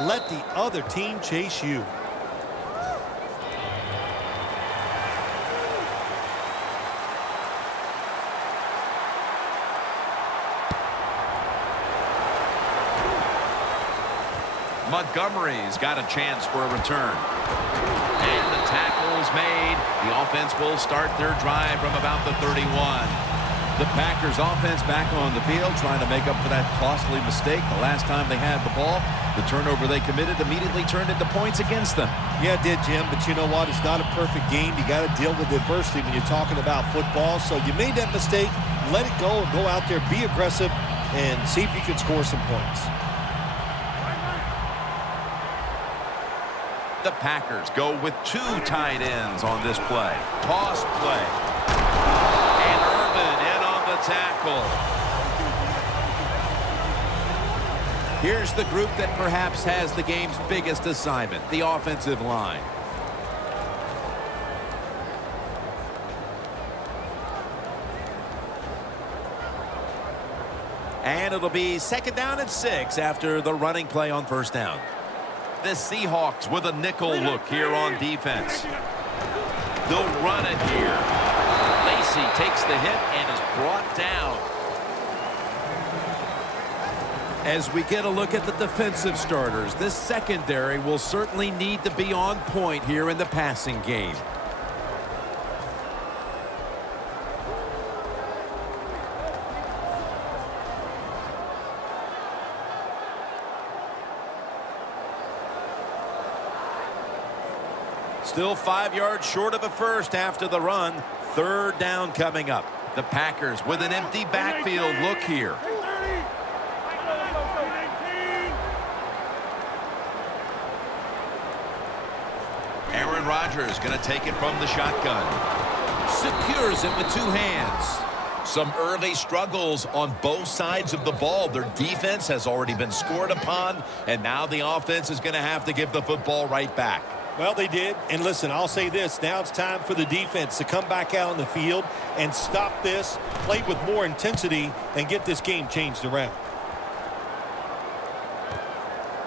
let the other team chase you. Montgomery's got a chance for a return. And the tackle's made. The offense will start their drive from about the 31. The Packers offense back on the field trying to make up for that costly mistake. The last time they had the ball, the turnover they committed immediately turned into points against them. Yeah, it did, Jim, but you know what? It's not a perfect game. You got to deal with adversity when you're talking about football. So you made that mistake, let it go, and go out there, be aggressive, and see if you can score some points. The Packers go with 2 tight ends on this play. Toss play. And Irvin in on the tackle. Here's the group that perhaps has the game's biggest assignment, the offensive line. And it'll be 2nd down and 6 after the running play on 1st down. The Seahawks with a nickel look here on defense. They'll run it here. Lacey takes the hit and is brought down. As we get a look at the defensive starters, this secondary will certainly need to be on point here in the passing game. Still 5 yards short of a first after the run. 3rd down coming up. The Packers with an empty backfield look here. Aaron Rodgers going to take it from the shotgun. Secures it with 2 hands. Some early struggles on both sides of the ball. Their defense has already been scored upon, and now the offense is going to have to give the football right back. Well, they did. And listen, I'll say this. Now it's time for the defense to come back out on the field and stop this, play with more intensity, and get this game changed around.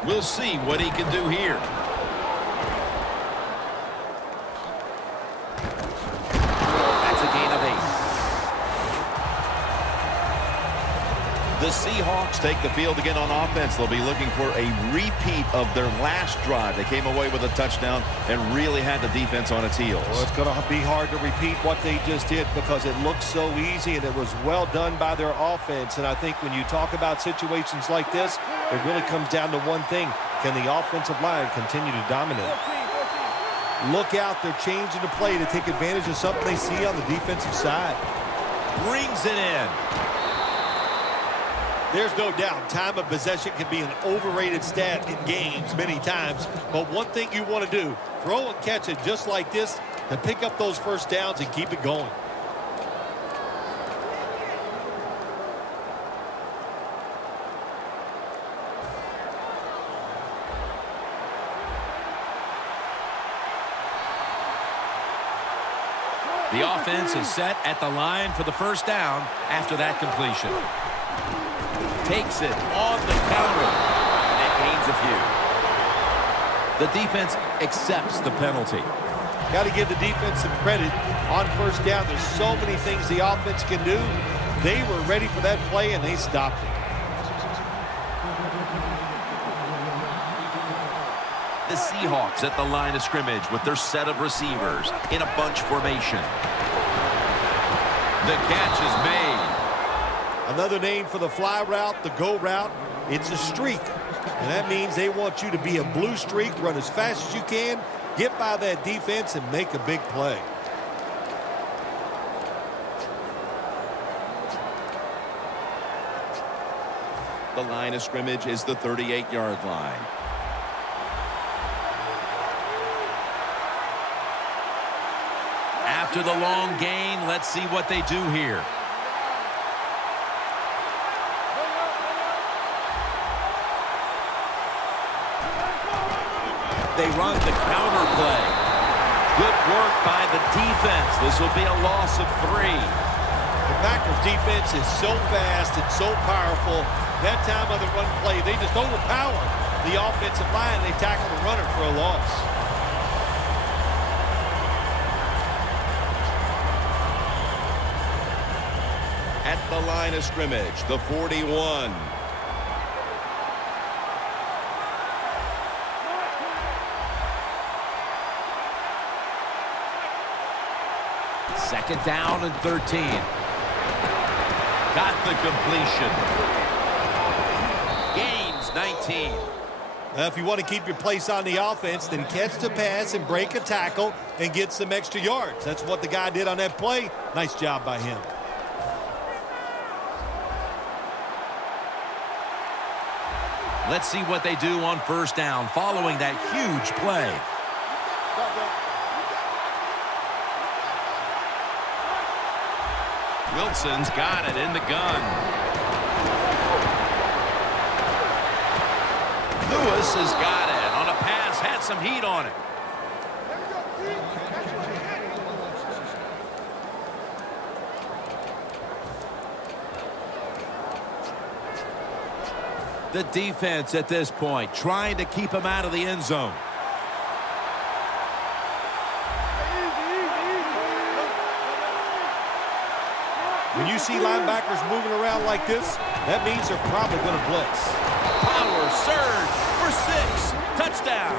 We'll see what he can do here. That's a gain of 8. The Seahawks take the field again on offense. They'll be looking for a repeat of their last drive. They came away with a touchdown and really had the defense on its heels. Well, it's going to be hard to repeat what they just did because it looked so easy and it was well done by their offense. And I think when you talk about situations like this, it really comes down to one thing. Can the offensive line continue to dominate? Look out. They're changing the play to take advantage of something they see on the defensive side. Brings it in. There's no doubt time of possession can be an overrated stat in games many times. But one thing you want to do, throw and catch it just like this and pick up those 1st downs and keep it going. The offense is set at the line for the 1st down after that completion. Takes it on the counter and gains a few. The defense accepts the penalty. Got to give the defense some credit on 1st down. There's so many things the offense can do. They were ready for that play and they stopped it. The Seahawks at the line of scrimmage with their set of receivers in a bunch formation. The catch is made. Another name for the fly route, the go route, it's a streak. And that means they want you to be a blue streak, run as fast as you can, get by that defense, and make a big play. The line of scrimmage is the 38-yard line. After the long gain, let's see what they do here. They run the counter play. Good work by the defense. This will be a loss of 3. The Packers defense is so fast and so powerful. That time on the run play, they just overpower the offensive line. They tackle the runner for a loss. At the line of scrimmage, the 41. Second down and 13. Got the completion. Gains 19. If you want to keep your place on the offense, then catch the pass and break a tackle and get some extra yards. That's what the guy did on that play. Nice job by him. Let's see what they do on first down following that huge play. Wilson's got it in the gun. Lewis has got it on a pass, had some heat on it. The defense at this point trying to keep him out of the end zone. When you see linebackers moving around like this, that means they're probably going to blitz. Power surge for 6. Touchdown.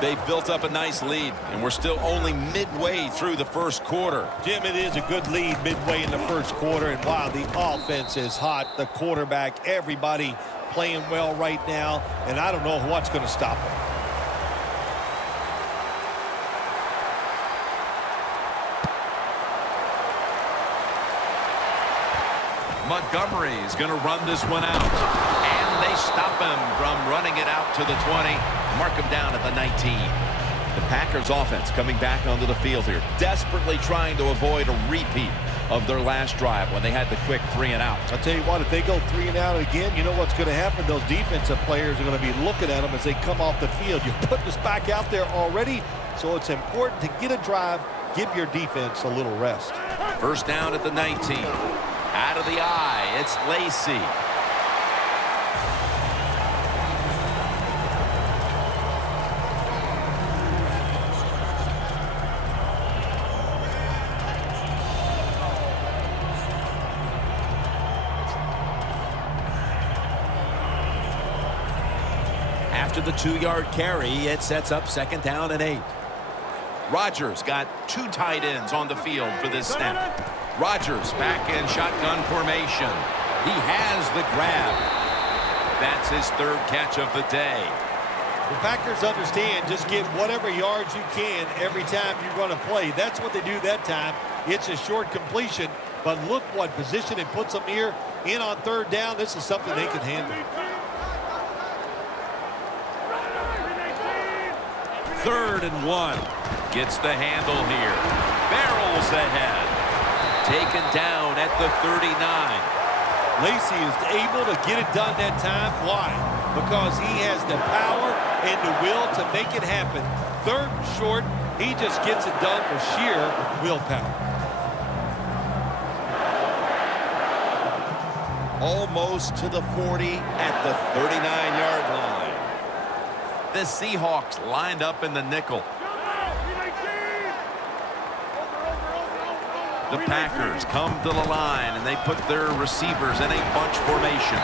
They've built up a nice lead, and we're still only midway through the first quarter. Jim, it is a good lead midway in the first quarter, and while the offense is hot, the quarterback, everybody playing well right now, and I don't know what's going to stop them. Montgomery's going to run this one out. And they stop him from running it out to the 20. Mark him down at the 19. The Packers offense coming back onto the field here, desperately trying to avoid a repeat of their last drive when they had the quick 3 and out. I'll tell you what, if they go 3 and out again, you know what's going to happen? Those defensive players are going to be looking at them as they come off the field. You're putting us back out there already, so it's important to get a drive, give your defense a little rest. First down at the 19. Out of the eye, it's Lacy. After the 2-yard carry, it sets up second down and 8. Rodgers got 2 tight ends on the field for this snap. Rodgers back in shotgun formation. He has the grab. That's his 3rd catch of the day. The Packers understand just get whatever yards you can every time you're going to play. That's what they do that time. It's a short completion, but look what position it puts them here in on 3rd down. This is something they can handle. 3rd and 1. Gets the handle here. Barrels ahead. Taken down at the 39. Lacy is able to get it done that time. Why? Because he has the power and the will to make it happen. 3rd and short, he just gets it done with sheer willpower. Almost to the 40 at the 39-yard line. The Seahawks lined up in the nickel. The Packers come to the line, and they put their receivers in a bunch formation.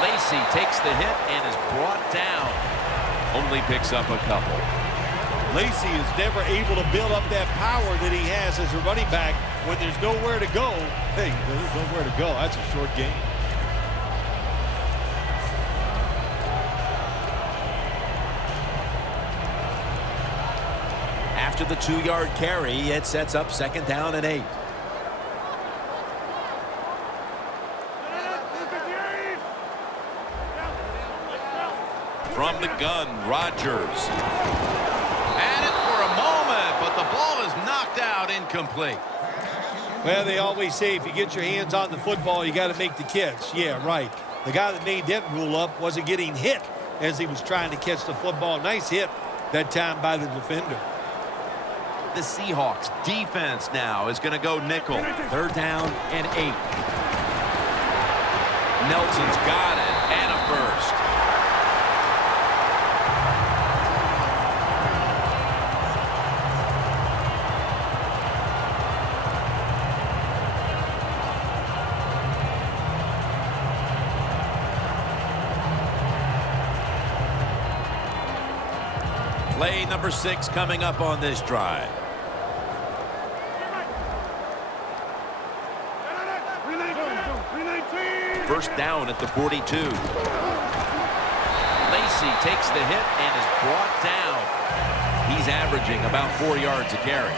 Lacy takes the hit and is brought down. Only picks up a couple. Lacy is never able to build up that power that he has as a running back when there's nowhere to go. Hey, there's nowhere to go. That's a short game. After the 2-yard carry, it sets up second down and 8. From the gun, Rodgers. At it for a moment, but the ball is knocked out, incomplete. Well, they always say if you get your hands on the football, you got to make the catch. Yeah, right. The guy that made that rule up wasn't getting hit as he was trying to catch the football. Nice hit that time by the defender. The Seahawks defense now is going to go nickel. 3rd down and 8. Nelson's got it and a first. Play number 6 coming up on this drive. First down at the 42. Lacy takes the hit and is brought down. He's averaging about 4 yards a carry.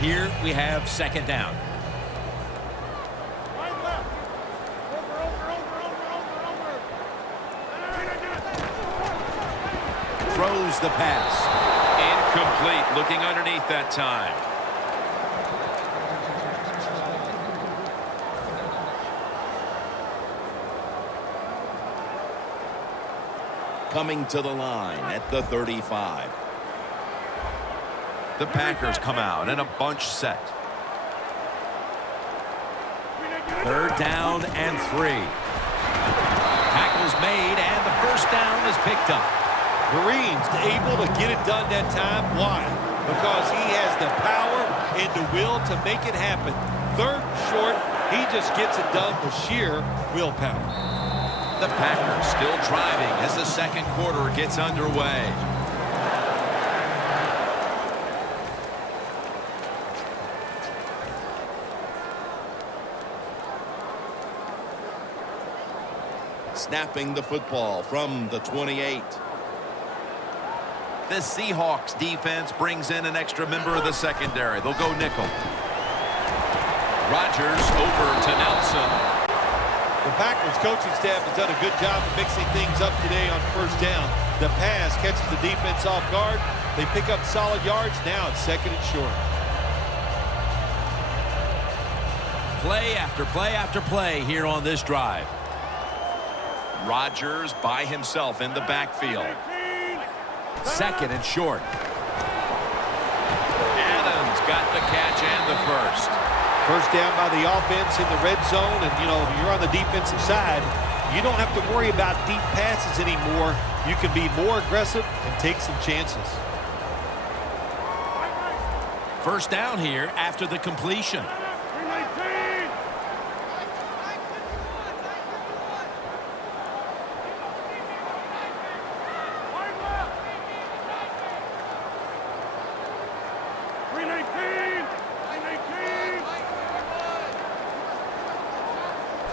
Here we have second down. Throws the pass. Incomplete. Looking underneath that time. Coming to the line at the 35. The Packers come out in a bunch set. Third down and 3. Tackle's made, and the first down is picked up. Marines able to get it done that time. Why? Because he has the power and the will to make it happen. Third and short, he just gets it done with sheer willpower. The Packers still driving as the second quarter gets underway. Snapping the football from the 28. The Seahawks defense brings in an extra member of the secondary. They'll go nickel. Rodgers over to Nelson. The Packers coaching staff has done a good job of mixing things up today on first down. The pass catches the defense off guard. They pick up solid yards. Now it's second and short. Play after play after play here on this drive. Rodgers by himself in the backfield. Second and short. Adams got the catch and the first. First down by the offense in the red zone, and you're on the defensive side. You don't have to worry about deep passes anymore. You can be more aggressive and take some chances. First down here after the completion.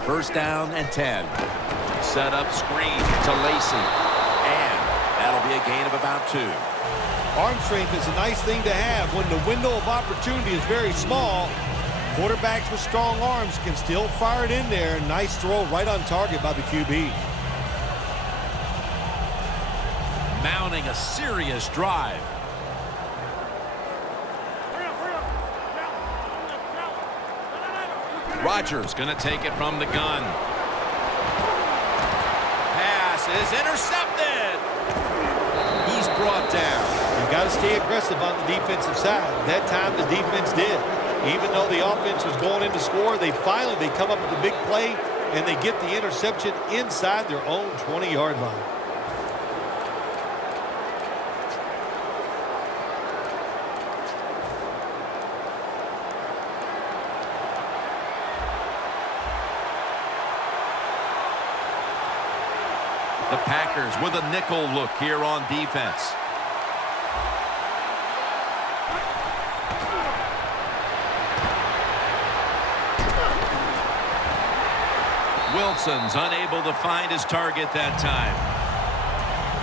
First down and 10. Set up screen to Lacy. And that'll be a gain of about 2. Arm strength is a nice thing to have when the window of opportunity is very small. Quarterbacks with strong arms can still fire it in there. Nice throw right on target by the QB. Mounting a serious drive. Rodgers going to take it from the gun. Pass is intercepted. He's brought down. You've got to stay aggressive on the defensive side. That time the defense did. Even though the offense was going in to score, they come up with a big play, and they get the interception inside their own 20-yard line. The Packers with a nickel look here on defense. Wilson's unable to find his target that time.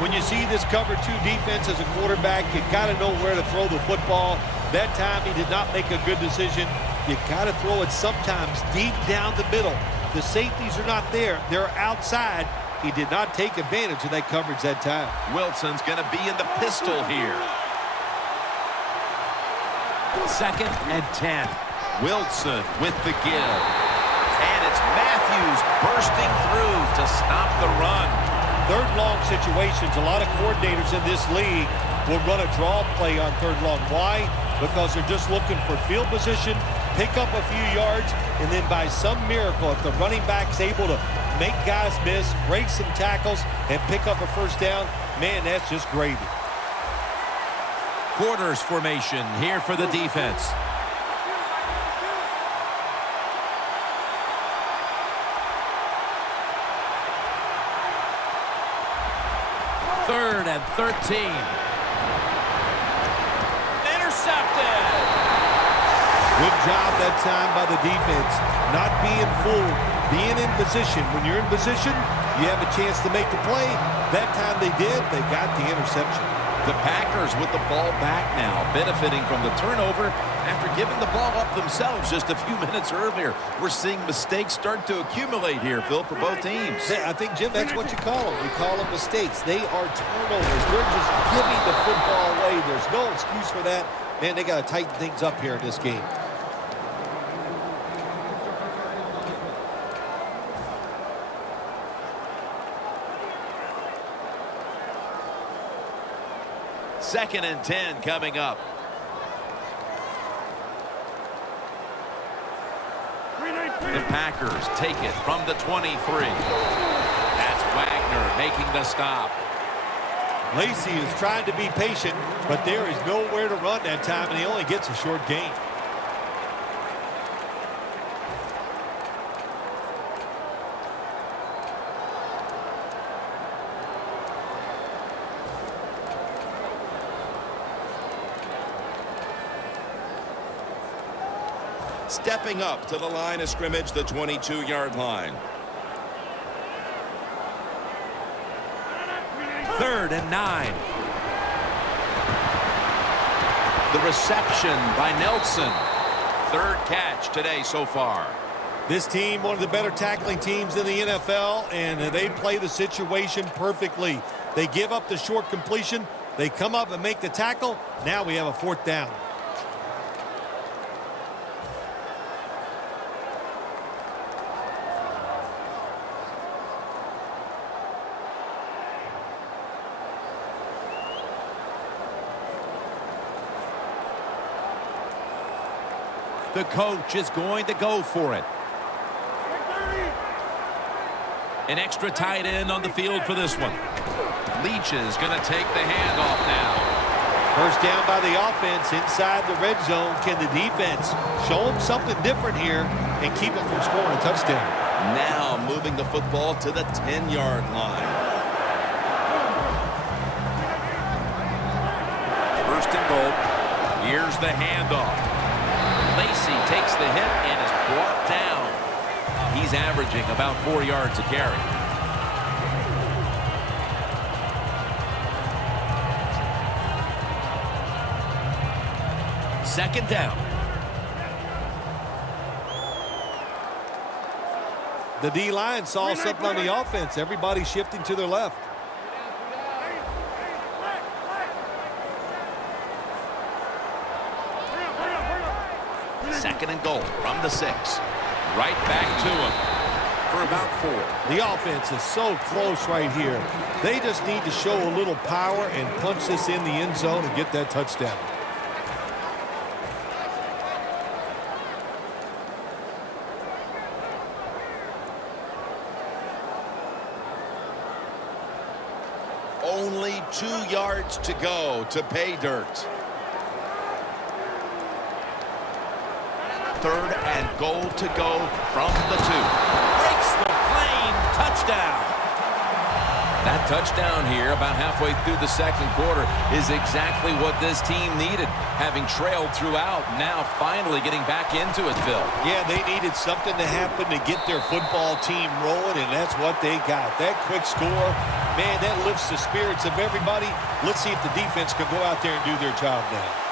When you see this cover 2 defense as a quarterback, you got to know where to throw the football. That time he did not make a good decision. You got to throw it sometimes deep down the middle. The safeties are not there. They're outside. He did not take advantage of that coverage that time. Wilson's going to be in the pistol here. Second and 10. Wilson with the give. And it's Matthews bursting through to stop the run. Third long situations, a lot of coordinators in this league will run a draw play on third long. Why? Because they're just looking for field position, pick up a few yards, and then by some miracle, if the running back's able to make guys miss, break some tackles, and pick up a first down, man, that's just gravy. Quarters formation here for the defense. Third and 13. Intercepted. Good job that time by the defense. Not being fooled, being in position. When you're in position, you have a chance to make the play. That time they did. They got the interception. The Packers with the ball back now, benefiting from the turnover after giving the ball up themselves just a few minutes earlier. We're seeing mistakes start to accumulate here, Phil, for both teams. I think, Jim, that's what you call them. You call them mistakes. They are turnovers. They're just giving the football away. There's no excuse for that. Man, they got to tighten things up here in this game. Second and 10 coming up. The Packers take it from the 23. That's Wagner making the stop. Lacy is trying to be patient, but there is nowhere to run that time, and he only gets a short gain. Stepping up to the line of scrimmage, the 22-yard line. Third and 9. The reception by Nelson. Third catch today so far. This team, one of the better tackling teams in the NFL, and they play the situation perfectly. They give up the short completion. They come up and make the tackle. Now we have a fourth down. The coach is going to go for it. An extra tight end on the field for this one. Leach is going to take the handoff now. First down by the offense inside the red zone. Can the defense show them something different here and keep them from scoring a touchdown? Now moving the football to the 10-yard line. First and goal. Here's the handoff. Lacy takes the hit and is brought down. He's averaging about 4 yards a carry. Second down. The D-line saw something on the offense. Everybody shifting to their left. Second and goal from the 6. Right back to him for about 4. The offense is so close right here. They just need to show a little power and punch this in the end zone and get that touchdown. Only 2 yards to go to pay dirt. Third and goal to go from the 2. Breaks the plane. Touchdown. That touchdown here about halfway through the second quarter is exactly what this team needed. Having trailed throughout, now finally getting back into it, Phil. Yeah, they needed something to happen to get their football team rolling, and that's what they got. That quick score, man, that lifts the spirits of everybody. Let's see if the defense can go out there and do their job now.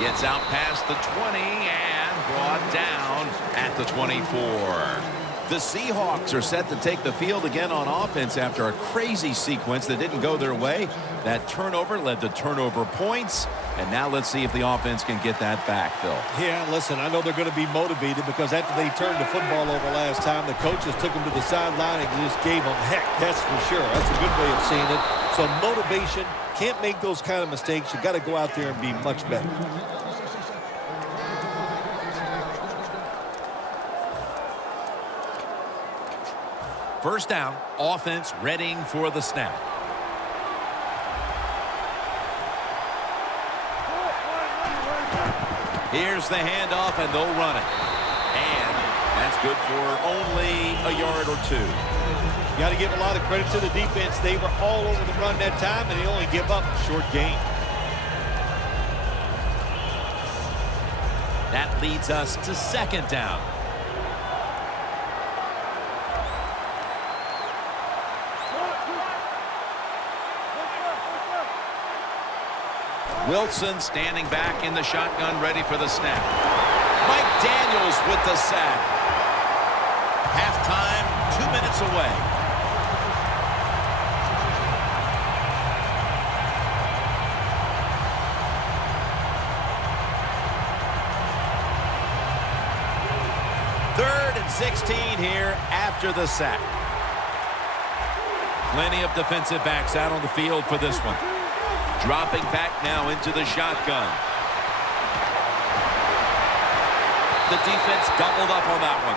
Gets out past the 20 and brought down at the 24. The Seahawks are set to take the field again on offense after a crazy sequence that didn't go their way. That turnover led to turnover points. And now let's see if the offense can get that back, Phil. Yeah, listen, I know they're going to be motivated because after they turned the football over last time, the coaches took them to the sideline and just gave them heck, that's for sure. That's a good way of seeing it. So motivation, can't make those kind of mistakes. You got to go out there and be much better. First down, offense readying for the snap. Here's the handoff, and they'll run it. And that's good for only a yard or two. You got to give a lot of credit to the defense. They were all over the run that time, and they only give up a short gain. That leads us to second down. Wilson standing back in the shotgun, ready for the snap. Mike Daniels with the sack. Halftime, 2 minutes away. Third and 16 here after the sack. Plenty of defensive backs out on the field for this one. Dropping back now into the shotgun. The defense doubled up on that one.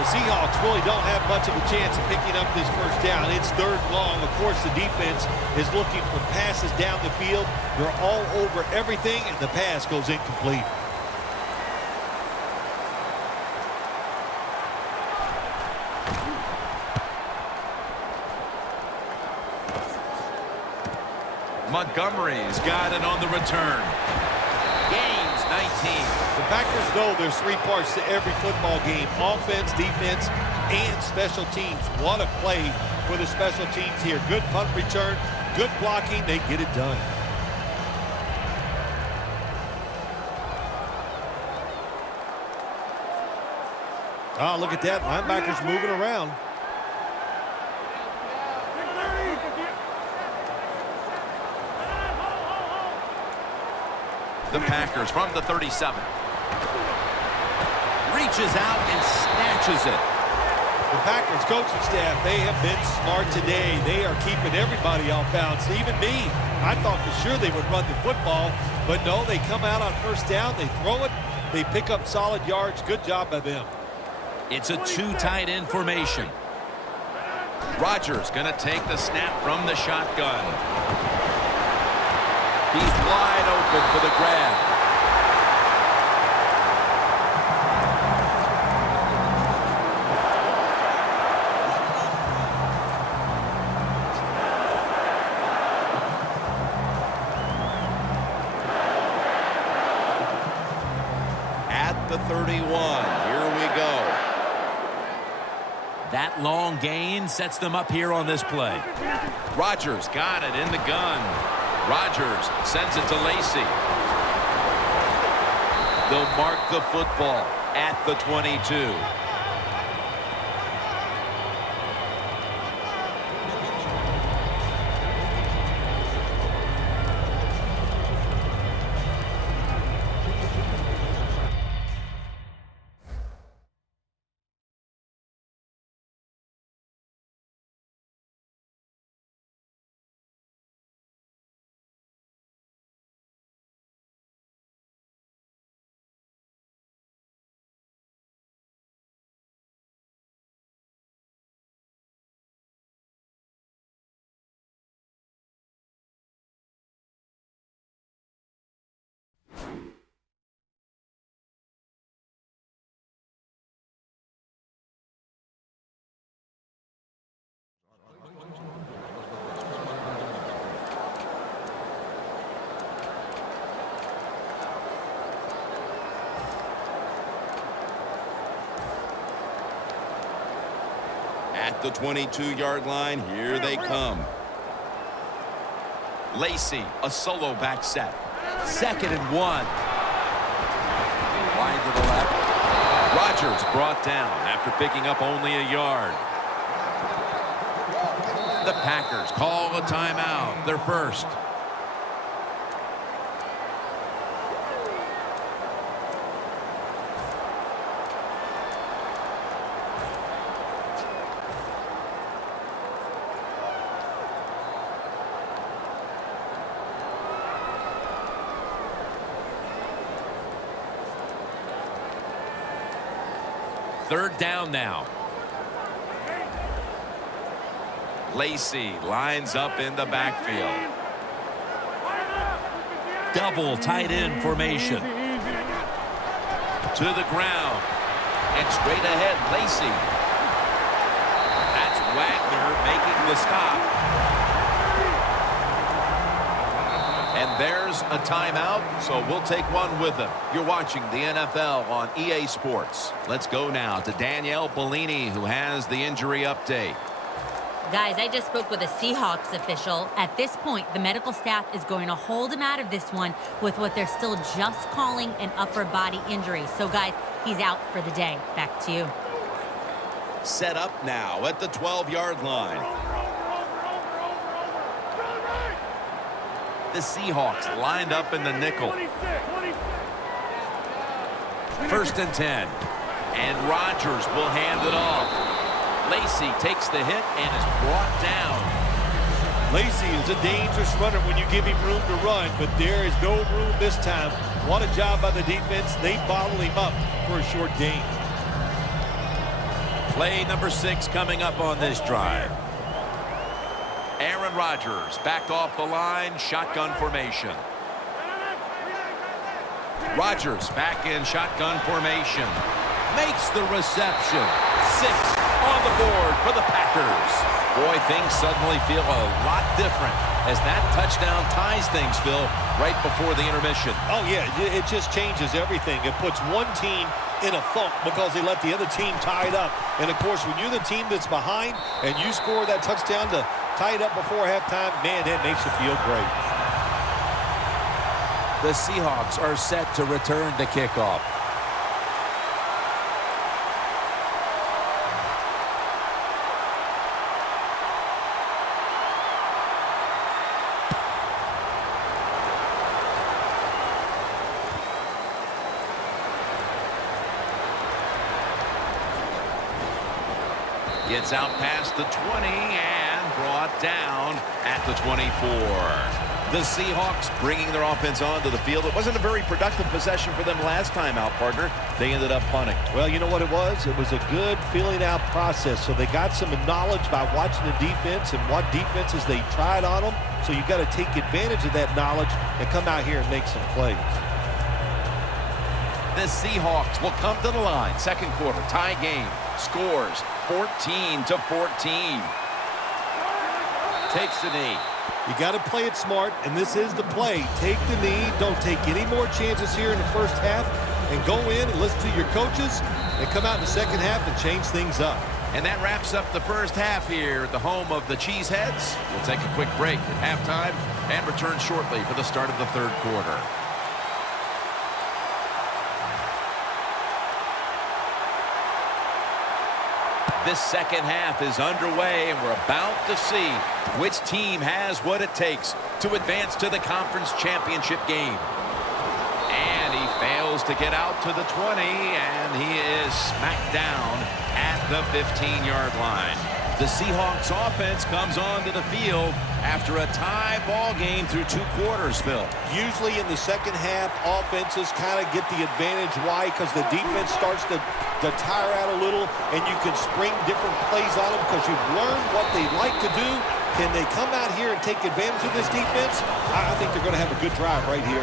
The Seahawks really don't have much of a chance of picking up this first down. It's third and long. Of course, the defense is looking for passes down the field. They're all over everything, and the pass goes incomplete. Montgomery's got it on the return. Gains 19. The Packers know there's three parts to every football game: offense, defense, and special teams. What a play for the special teams here. Good punt return, good blocking. They get it done. Oh, look at that. Linebackers moving around. The Packers from the 37. Reaches out and snatches it. The Packers coaching staff, they have been smart today. They are keeping everybody off bounds, even me. I thought for sure they would run the football, but no, they come out on first down, they throw it, they pick up solid yards. Good job by them. It's a two tight end formation. Rodgers going to take the snap from the shotgun. He's wide open for the grab. At the 31, here we go. That long gain sets them up here on this play. Rodgers got it in the gun. Rodgers sends it to Lacy. They'll mark the football at the 22. At the 22-yard line, here they come. Lacy, a solo back set. 2nd and 1. Wide to the left. Rodgers brought down after picking up only a yard. The Packers call a timeout, their first. Third down now. Lacey lines up in the backfield. Double tight end formation. To the ground. And straight ahead, Lacey. That's Wagner making the stop. And there's a timeout, so we'll take one with him. You're watching the NFL on EA Sports. Let's go now to Danielle Bellini, who has the injury update. Guys, I just spoke with a Seahawks official. At this point, the medical staff is going to hold him out of this one with what they're still just calling an upper body injury. So, guys, he's out for the day. Back to you. Set up now at the 12-yard line. The Seahawks lined up in the nickel. First and 10. And Rodgers will hand it off. Lacey takes the hit and is brought down. Lacey is a dangerous runner when you give him room to run, but there is no room this time. What a job by the defense. They bottle him up for a short gain. Play number 6 coming up on this drive. Aaron Rodgers back off the line, shotgun formation. Rodgers back in shotgun formation. Makes the reception. 6 on the board for the Packers. Boy, things suddenly feel a lot different as that touchdown ties things, Phil, right before the intermission. Oh, yeah, it just changes everything. It puts one team in a funk because they let the other team tie it up. And, of course, when you're the team that's behind and you score that touchdown to tie it up before halftime, man, that makes you feel great. The Seahawks are set to return the kickoff. Gets out past the 20 and brought down at the 24. The Seahawks bringing their offense onto the field. It wasn't a very productive possession for them last time out, partner. They ended up punting. Well, you know what it was? It was a good filling out process. So they got some knowledge by watching the defense and what defenses they tried on them. So you got to take advantage of that knowledge and come out here and make some plays. The Seahawks will come to the line. Second quarter, tie game. Scores 14-14. Takes the knee. You got to play it smart, and this is the play. Take the knee. Don't take any more chances here in the first half, and go in and listen to your coaches and come out in the second half and change things up. And that wraps up the first half here at the home of the Cheeseheads. We'll take a quick break at halftime and return shortly for the start of the third quarter. This second half is underway, and we're about to see which team has what it takes to advance to the conference championship game. And he fails to get out to the 20, and he is smacked down at the 15-yard line. The Seahawks offense comes onto the field after a tie ball game through 2 quarters, Phil. Usually in the second half, offenses kind of get the advantage. Why? Because the defense starts to tire out a little, and you can spring different plays on them because you've learned what they like to do. Can they come out here and take advantage of this defense? I think they're going to have a good drive right here.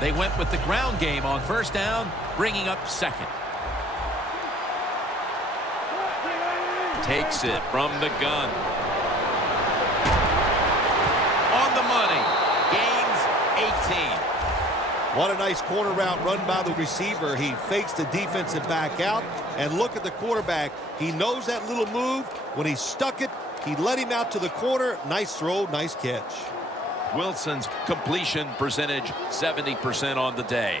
They went with the ground game on first down, bringing up second. Takes it from the gun. On the money. Gains 18. What a nice corner route run by the receiver. He fakes the defensive back out. And look at the quarterback. He knows that little move. When he stuck it, he let him out to the corner. Nice throw, nice catch. Wilson's completion percentage, 70% on the day.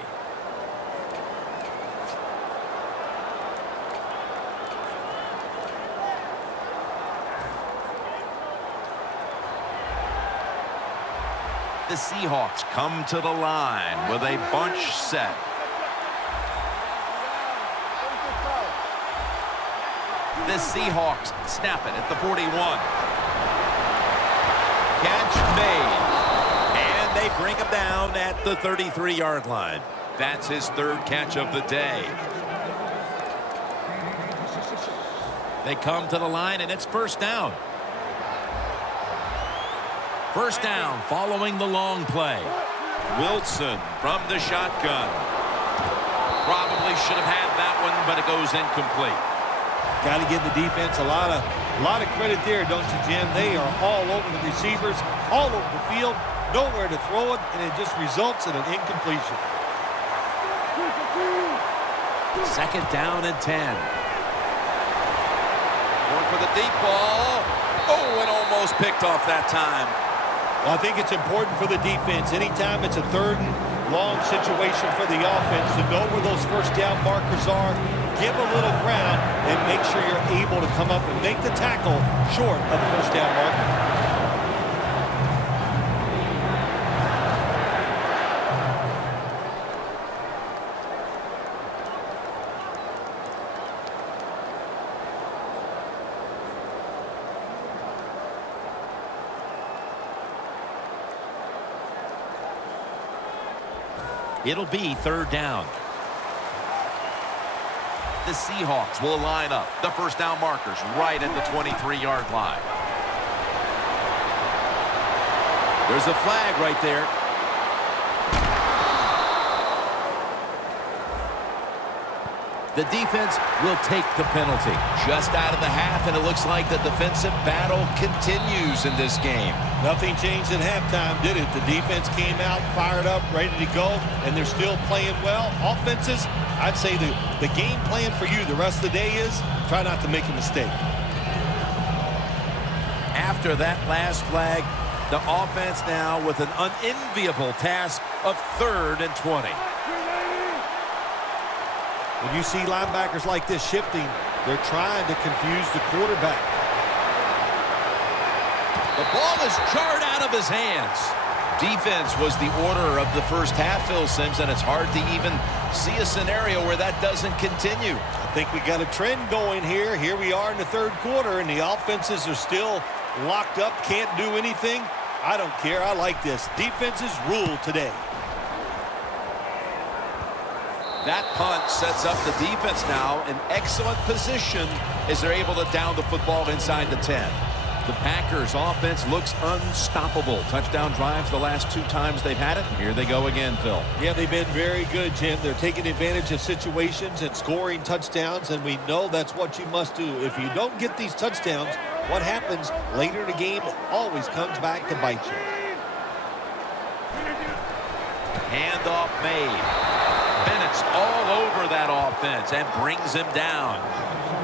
The Seahawks come to the line with a bunch set. The Seahawks snap it at the 41. Catch made. And they bring him down at the 33-yard line. That's his third catch of the day. They come to the line, and it's first down. First down following the long play. Wilson from the shotgun. Probably should have had that one, but it goes incomplete. Got to give the defense a lot of credit there, don't you, Jim? They are all over the receivers, all over the field, nowhere to throw it, and it just results in an incompletion. Second down and 10. Going for the deep ball. Oh, and almost picked off that time. Well, I think it's important for the defense. Anytime it's a third and long situation for the offense to know where those first down markers are, give a little ground, and make sure you're able to come up and make the tackle short of the first down marker. It'll be third down. The Seahawks will line up. The first down markers right at the 23-yard line. There's a flag right there. The defense will take the penalty. Just out of the half, and it looks like the defensive battle continues in this game. Nothing changed at halftime, did it? The defense came out, fired up, ready to go, and they're still playing well. Offenses, I'd say the game plan for you the rest of the day is try not to make a mistake. After that last flag, the offense now with an unenviable task of 3rd and 20. When you see linebackers like this shifting, they're trying to confuse the quarterback. The ball is jarred out of his hands. Defense was the order of the first half, Phil Simms, and it's hard to even see a scenario where that doesn't continue. I think we got a trend going here. Here we are in the third quarter, and the offenses are still locked up, can't do anything. I don't care. I like this. Defenses rule today. That punt sets up the defense now in excellent position as they're able to down the football inside the 10. The Packers offense looks unstoppable. Touchdown drives the last 2 times they've had it. Here they go again, Phil. Yeah, they've been very good, Jim. They're taking advantage of situations and scoring touchdowns, and we know that's what you must do. If you don't get these touchdowns, what happens later in the game always comes back to bite you. Handoff made. Bennett's all over that offense and brings him down.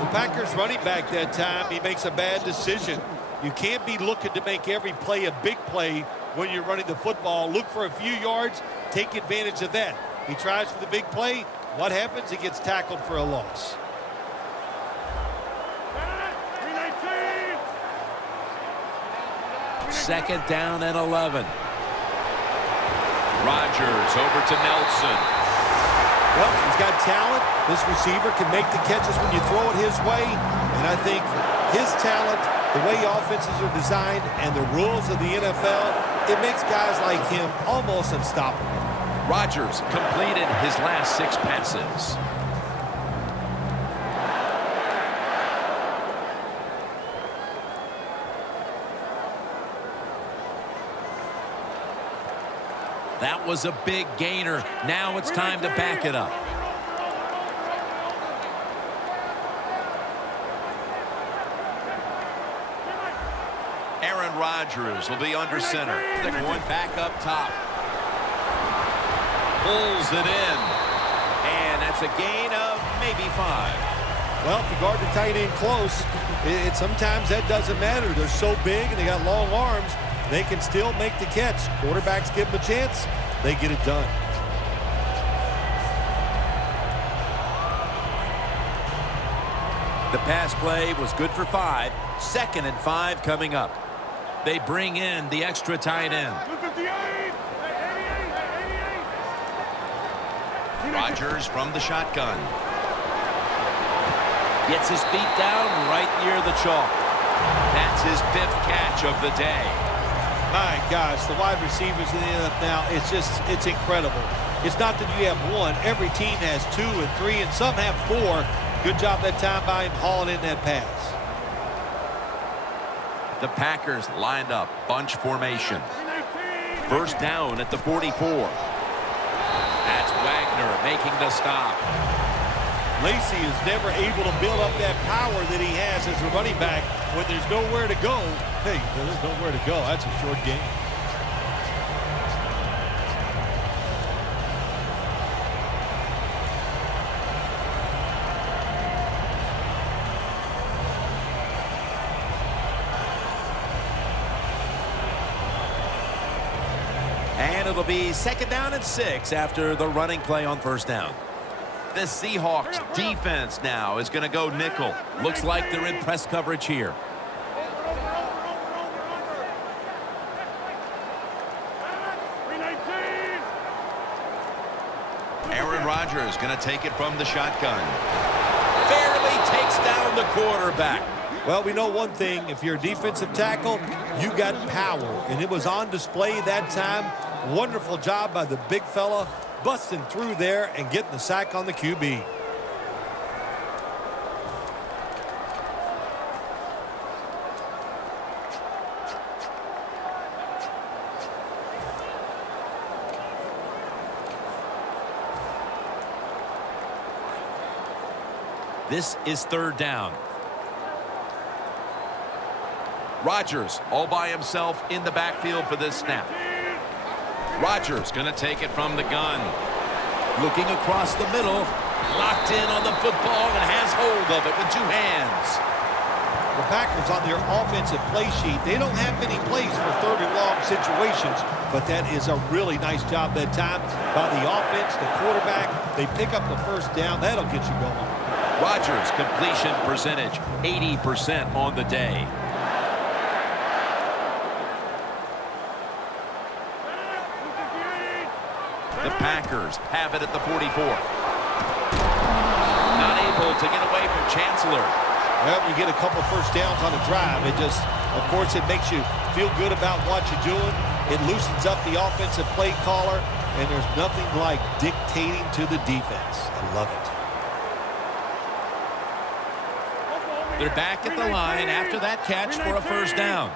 The Packers running back that time, he makes a bad decision. You can't be looking to make every play a big play when you're running the football. Look for a few yards, take advantage of that. He tries for the big play. What happens? He gets tackled for a loss. Second down and 11. Rodgers over to Nelson. Well, he's got talent. This receiver can make the catches when you throw it his way. And I think his talent, the way offenses are designed, and the rules of the NFL, it makes guys like him almost unstoppable. Rodgers completed his last 6 passes. That was a big gainer. Now it's time to back it up. Aaron Rodgers will be under center. They're going back up top. pulls it in. And that's a gain of maybe 5. Well, if you guard the tight end close, sometimes that doesn't matter. They're so big and they got long arms, they can still make the catch. Quarterbacks give them a chance, they get it done. The pass play was good for 5. 2nd and 5 coming up. They bring in the extra tight end. Rodgers from the shotgun. Gets his feet down right near the chalk. That's his 5th catch of the day. My gosh, the wide receivers in the NFL now, it's incredible. It's not that you have one. Every team has 2 and 3, and some have 4. Good job that time by him hauling in that pass. The Packers lined up, bunch formation. 1st down at the 44. That's Wagner making the stop. Lacy is never able to build up that power that he has as a running back when there's nowhere to go. Hey, there's nowhere to go. That's a short game. And it'll be 2nd down and 6 after the running play on 1st down. The Seahawks defense now is going to go nickel. Looks like they're in press coverage here. Aaron Rodgers going to take it from the shotgun. Barely takes down the quarterback. Well, we know one thing. If you're a defensive tackle, you got power. And it was on display that time. Wonderful job by the big fella, busting through there and getting the sack on the QB. This is 3rd down. Rodgers all by himself in the backfield for this snap. Rodgers going to take it from the gun. Looking across the middle. Locked in on the football and has hold of it with 2 hands. The Packers on their offensive play sheet, they don't have many plays for 3rd and long situations, but that is a really nice job that time by the offense, the quarterback. They pick up the 1st down. That'll get you going. Rodgers' completion percentage, 80% on the day. The Packers have it at the 44. Not able to get away from Chancellor. Well, you get a couple 1st downs on a drive. It just, of course, it makes you feel good about what you're doing. It loosens up the offensive play caller, and there's nothing like dictating to the defense. I love it. They're back at the line after that catch for a 1st down.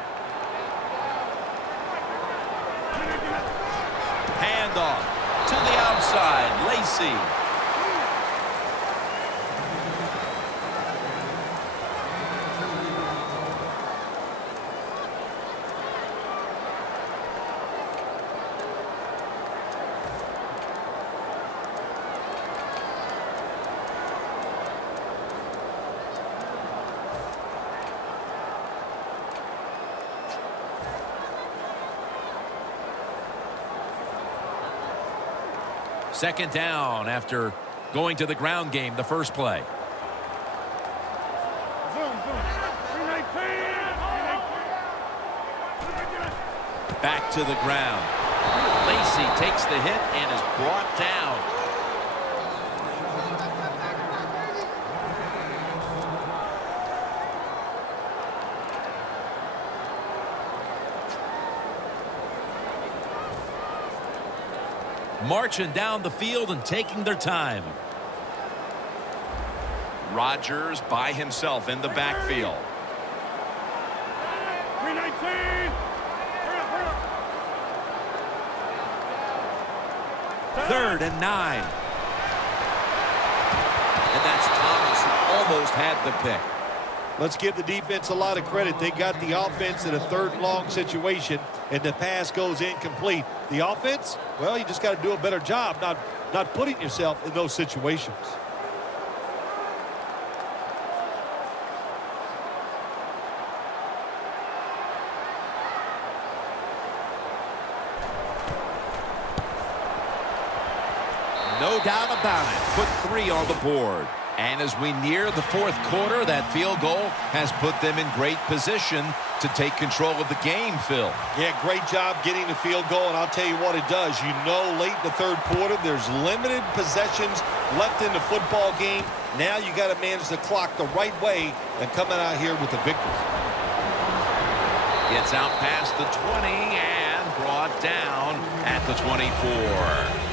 Handoff to the outside. Lacy. Second down after going to the ground game the first play. Back to the ground. Lacy takes the hit and is brought down. Marching down the field and taking their time. Rodgers by himself in the backfield. 3rd and 9. And that's Thomas who almost had the pick. Let's give the defense a lot of credit. They got the offense in a third and long situation, and the pass goes incomplete. The offense, well, you just got to do a better job not putting yourself in those situations. No doubt about it. Put 3 on the board. And as we near the fourth quarter, that field goal has put them in great position to take control of the game, Phil. Yeah, great job getting the field goal, and I'll tell you what it does. You know, late in the third quarter, there's limited possessions left in the football game. Now you got to manage the clock the right way and coming out here with a victory. Gets out past the 20 and brought down at the 24.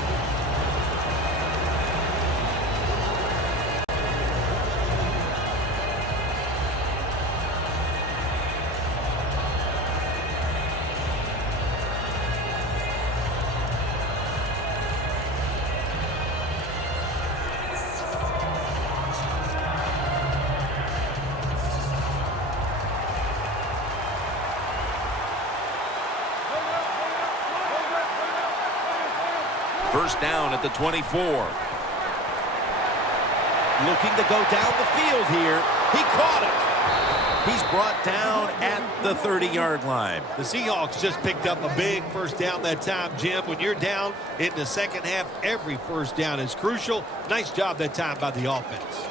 First down at the 24. Looking to go down the field here. He caught it. He's brought down at the 30-yard line. The Seahawks just picked up a big first down that time, Jim. When you're down in the second half, every first down is crucial. Nice job that time by the offense.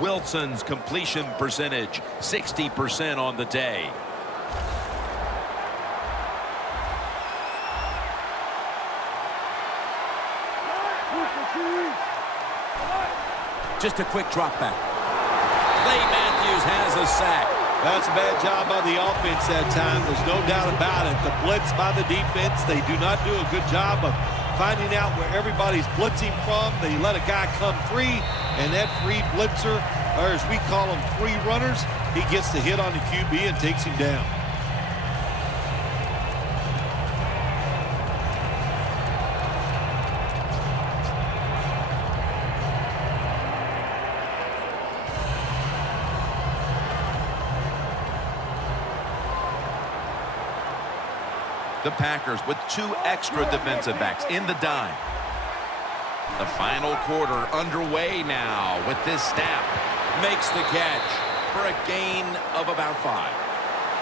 Wilson's completion percentage, 60% on the day. Just a quick drop back. Clay Matthews has a sack. That's a bad job by the offense that time. There's no doubt about it. The blitz by the defense, they do not do a good job of finding out where everybody's blitzing from. They let a guy come free, and that free blitzer, or as we call them, free runners, he gets the hit on the QB and takes him down. The Packers with 2 extra defensive backs in the dime. The final quarter underway now with this snap. Makes the catch for a gain of about 5.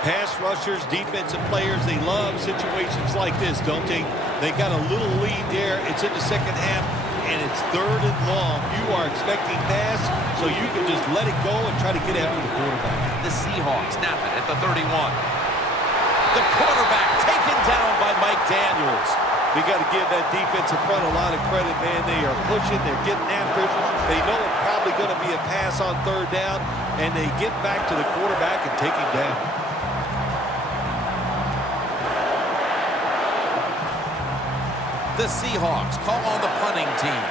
Pass rushers, defensive players, they love situations like this, don't they? They got a little lead there. It's in the second half, and it's third and long. You are expecting pass, so you can just let it go and try to get after the quarterback. The Seahawks snap it at the 31. The quarterback taken down by Mike Daniels. We got to give that defensive front a lot of credit, man. They are pushing, they're getting after it. They know it's probably going to be a pass on third down, and they get back to the quarterback and take him down. The Seahawks call on the punting team.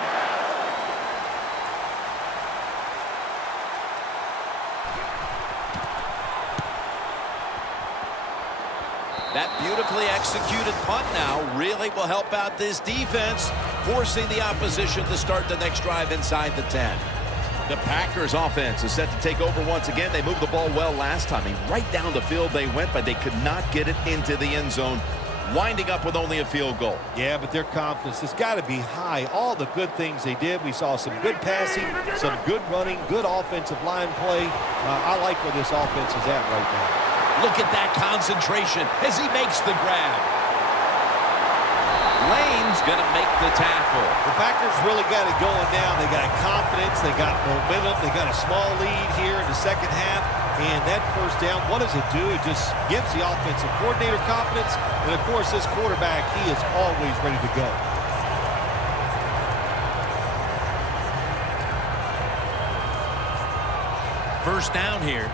That beautifully executed punt now really will help out this defense, forcing the opposition to start the next drive inside the 10. The Packers offense is set to take over once again. They moved the ball well last time. Right down the field they went, but they could not get it into the end zone, winding up with only a field goal. Yeah, but their confidence has got to be high. All the good things they did. We saw some good passing, some good running, good offensive line play. I like where this offense is at right now. Look at that concentration as he makes the grab. Lane's going to make the tackle. The Packers really got it going now. They got confidence. They got momentum. They got a small lead here in the second half. And that first down, what does it do? It just gives the offensive coordinator confidence. And, of course, this quarterback, he is always ready to go. First down here.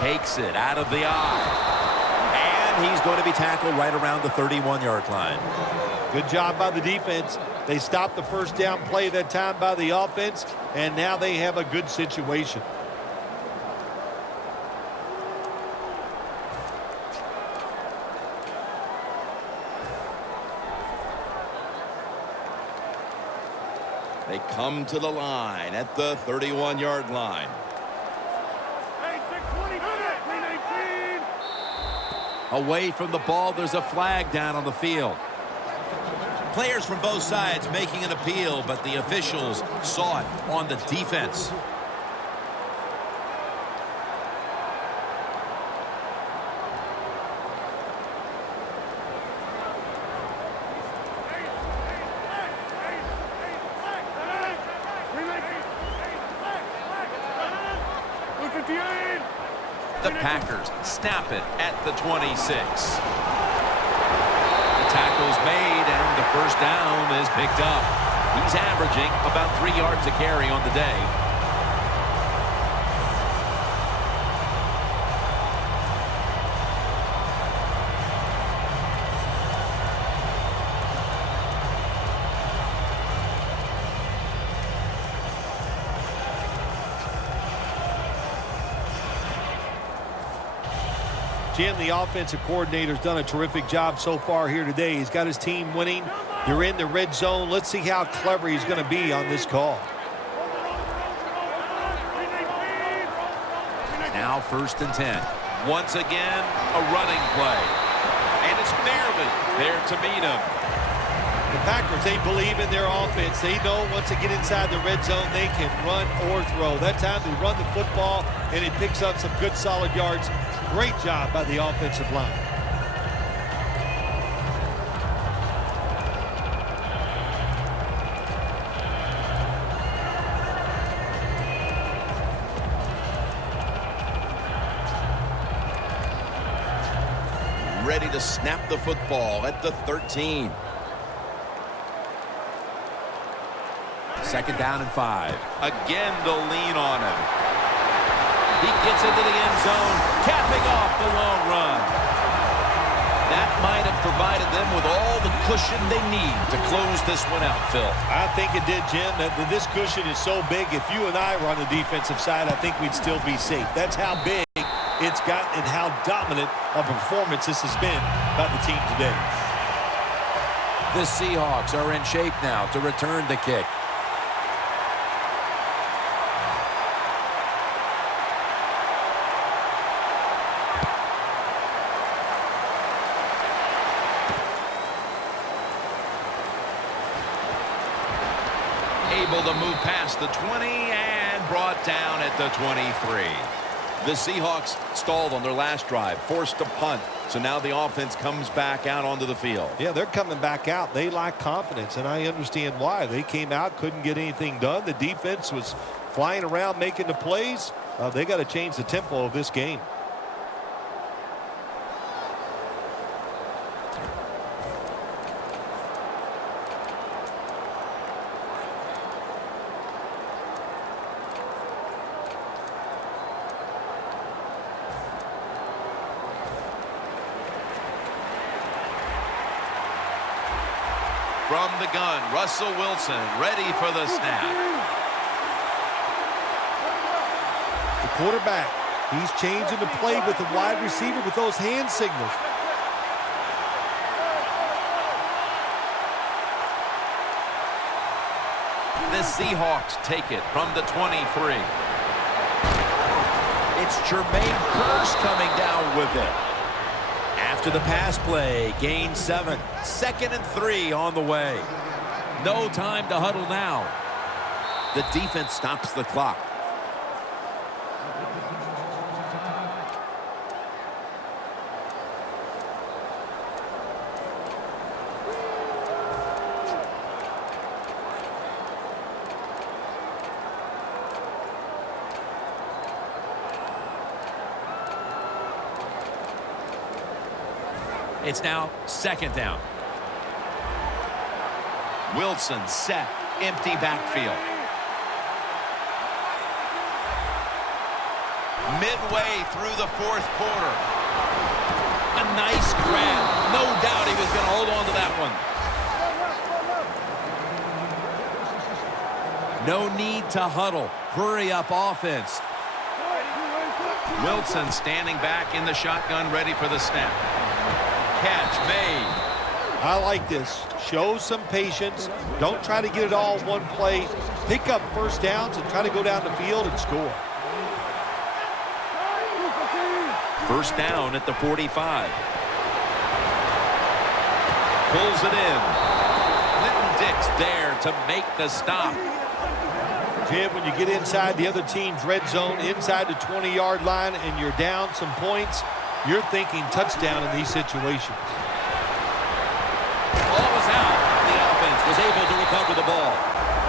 Takes it out of the eye. And he's going to be tackled right around the 31-yard line. Good job by the defense. They stopped the first down play that time by the offense, and now they have a good situation. They come to the line at the 31-yard line. Away from the ball, there's a flag down on the field. Players from both sides making an appeal, but the officials saw it on the defense. The Packers snap it at the 26. The tackle's made, and the first down is picked up. He's averaging about 3 yards a carry on the day. Jim, the offensive coordinator's done a terrific job so far here today. He's got his team winning. They're in the red zone. Let's see how clever he's going to be on this call. Now 1st and 10. Once again, a running play. And it's barely there to meet him. The Packers, they believe in their offense. They know once they get inside the red zone, they can run or throw. That time they run the football, and it picks up some good solid yards. Great job by the offensive line. Ready to snap the football at the 13. 2nd down and 5. Again, they'll lean on him. He gets into the end zone, capping off the long run. That might have provided them with all the cushion they need to close this one out, Phil. I think it did, Jim. This cushion is so big, if you and I were on the defensive side, I think we'd still be safe. That's how big it's gotten and how dominant a performance this has been by the team today. The Seahawks are in shape now to return the kick. Able to move past the 20 and brought down at the 23. The Seahawks stalled on their last drive, forced a punt. So now the offense comes back out onto the field. Yeah, they're coming back out. They lack confidence, and I understand why. They came out, couldn't get anything done. The defense was flying around making the plays. They got to change the tempo of this game. From the gun, Russell Wilson ready for the snap. The quarterback, he's changing the play with the wide receiver with those hand signals. The Seahawks take it from the 23. It's Jermaine Kearse coming down with it. After the pass play, gain 7. 2nd and 3 on the way. No time to huddle now. The defense stops the clock. It's now 2nd down. Wilson set, empty backfield. Midway through the 4th quarter. A nice grab. No doubt he was going to hold on to that one. No need to huddle. Hurry up offense. Wilson standing back in the shotgun, ready for the snap. Catch made. I like this. Show some patience. Don't try to get it all in one play. Pick up first downs and try to go down the field and score. First down at the 45. Pulls it in. Clinton Dix there to make the stop. Jim, when you get inside the other team's red zone, inside the 20-yard line, and you're down some points, you're thinking touchdown in these situations. Ball was out. The offense was able to recover the ball.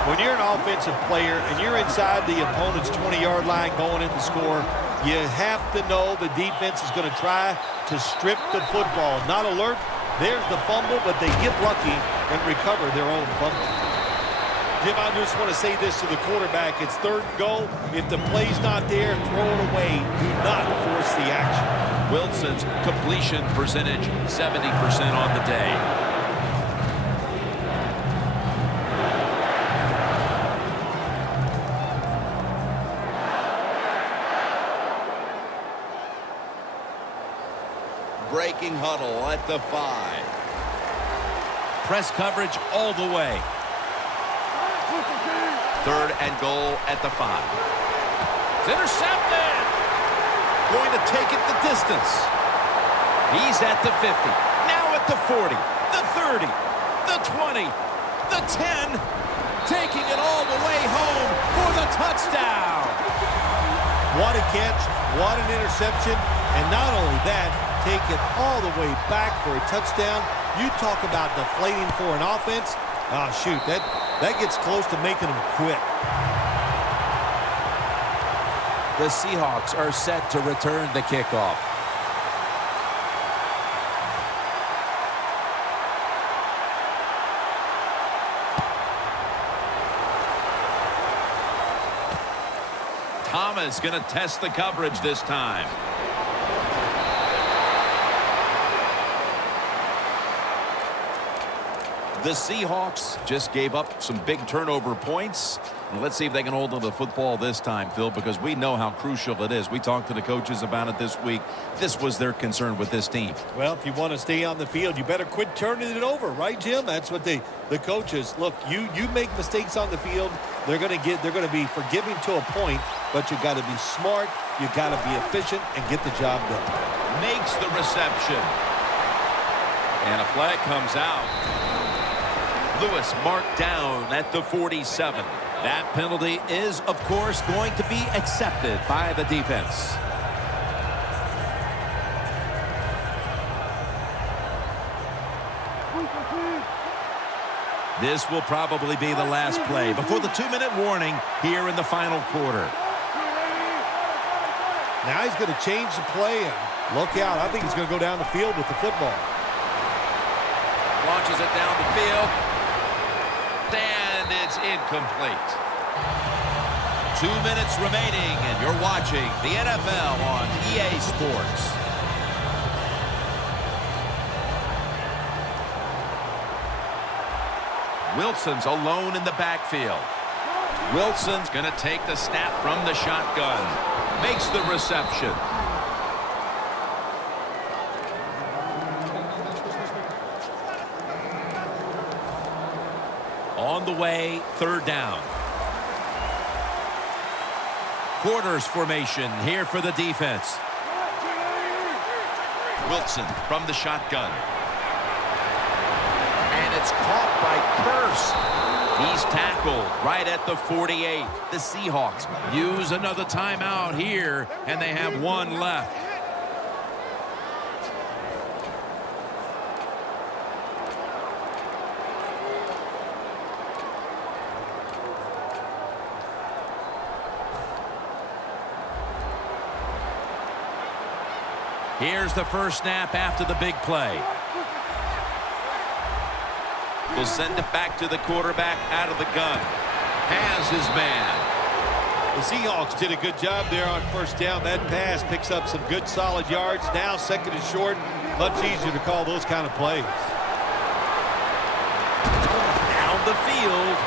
When you're an offensive player and you're inside the opponent's 20-yard line going in to score, you have to know the defense is going to try to strip the football. Not alert. There's the fumble, but they get lucky and recover their own fumble. Jim, I just want to say this to the quarterback. It's 3rd and goal. If the play's not there, throw it away. Do not force the action. Wilson's completion percentage, 70% on the day. Breaking huddle at the 5. Press coverage all the way. 3rd and goal at the 5. It's intercepted. Going to take it the distance. He's at the 50. Now at the 40. The 30. The 20. The 10. Taking it all the way home for the touchdown. What a catch. What an interception. And not only that, take it all the way back for a touchdown. You talk about deflating for an offense. Oh, shoot, that gets close to making them quit. The Seahawks are set to return the kickoff. Thomas going to test the coverage this time. The Seahawks just gave up some big turnover points. And let's see if they can hold on to the football this time, Phil, because we know how crucial it is. We talked to the coaches about it this week. This was their concern with this team. Well, if you want to stay on the field, you better quit turning it over, right, Jim? That's what the coaches, look, you make mistakes on the field, they're going to be forgiving to a point, but you got to be smart, you got to be efficient and get the job done. Makes the reception. And a flag comes out. Lewis marked down at the 47. That penalty is, of course, going to be accepted by the defense. This will probably be the last play before the 2-minute warning here in the final quarter. Now he's going to change the play and look out. I think he's going to go down the field with the football. Launches it down the field. And it's incomplete. 2 minutes remaining, and you're watching the NFL on EA Sports. Wilson's alone in the backfield. Wilson's going to take the snap from the shotgun. Makes the reception. On the way, 3rd down. Quarters formation here for the defense. Wilson from the shotgun. And it's caught by Curse. He's tackled right at the 48. The Seahawks use another timeout here, and they have 1 left. Here's the first snap after the big play. Will send it back to the quarterback out of the gun. Has his man. The Seahawks did a good job there on first down. That pass picks up some good solid yards. Now 2nd and short. Much easier to call those kind of plays. Down the field.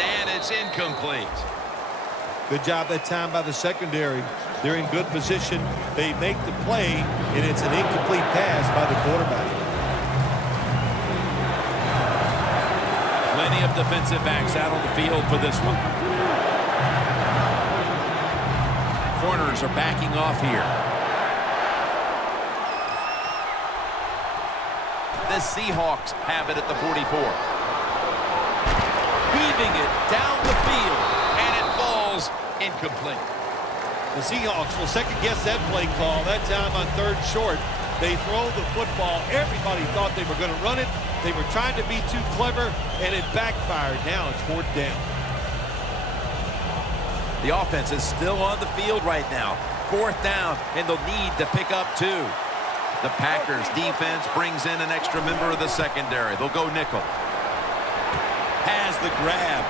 And it's incomplete. Good job that time by the secondary. They're in good position. They make the play, and it's an incomplete pass by the quarterback. have defensive backs out on the field for this one. Corners are backing off here. The Seahawks have it at the 44. Weaving it down the field, and it falls incomplete. The Seahawks will second-guess that play call. That time on 3rd short, they throw the football. Everybody thought they were going to run it. They were trying to be too clever, and it backfired. Now it's 4th down. The offense is still on the field right now. 4th down, and they'll need to pick up 2. The Packers defense brings in an extra member of the secondary. They'll go nickel. Has the grab.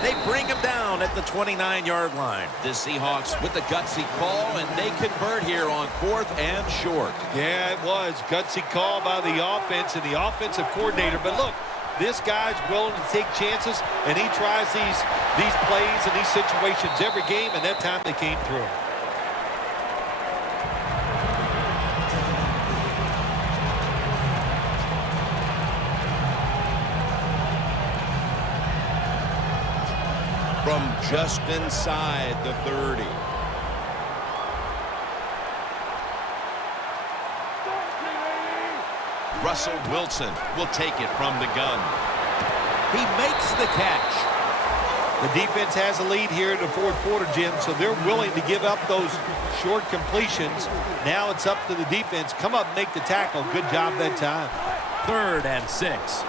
They bring him down at the 29-yard line. The Seahawks with the gutsy call, and they convert here on 4th and short. Yeah, it was. Gutsy call by the offense and the offensive coordinator. But look, this guy's willing to take chances, and he tries these plays and these situations every game, and that time they came through. From just inside the 30. Russell Wilson will take it from the gun. He makes the catch. The defense has a lead here in the 4th quarter, Jim, so they're willing to give up those short completions. Now it's up to the defense. Come up and make the tackle. Good job that time. 3rd and 6.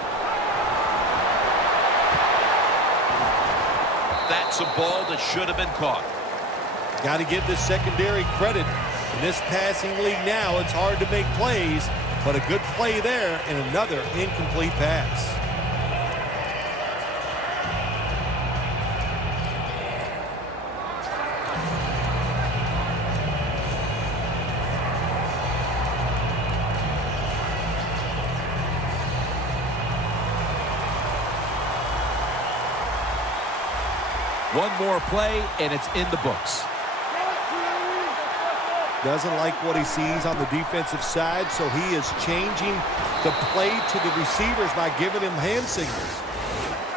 That's a ball that should have been caught. Got to give this secondary credit. In this passing league now, it's hard to make plays, but a good play there and another incomplete pass. One more play, and it's in the books. Doesn't like what he sees on the defensive side, so he is changing the play to the receivers by giving him hand signals.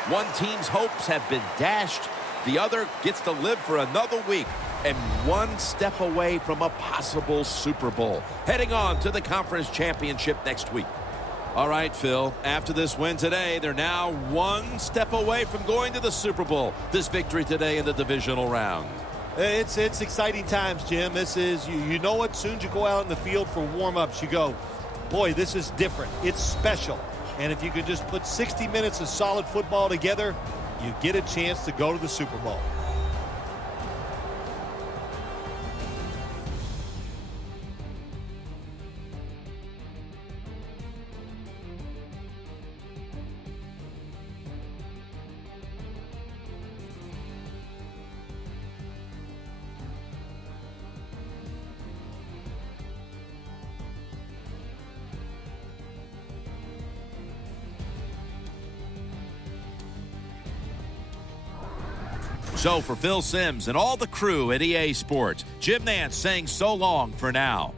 One team's hopes have been dashed. The other gets to live for another week and one step away from a possible Super Bowl. Heading on to the conference championship next week. All right, Phil, after this win today, they're now one step away from going to the Super Bowl. This victory today in the divisional round. It's exciting times, Jim. This is, you know what, soon as you go out in the field for warm-ups, you go, boy, this is different. It's special. And if you can just put 60 minutes of solid football together, you get a chance to go to the Super Bowl. So for Phil Simms and all the crew at EA Sports, Jim Nance saying so long for now.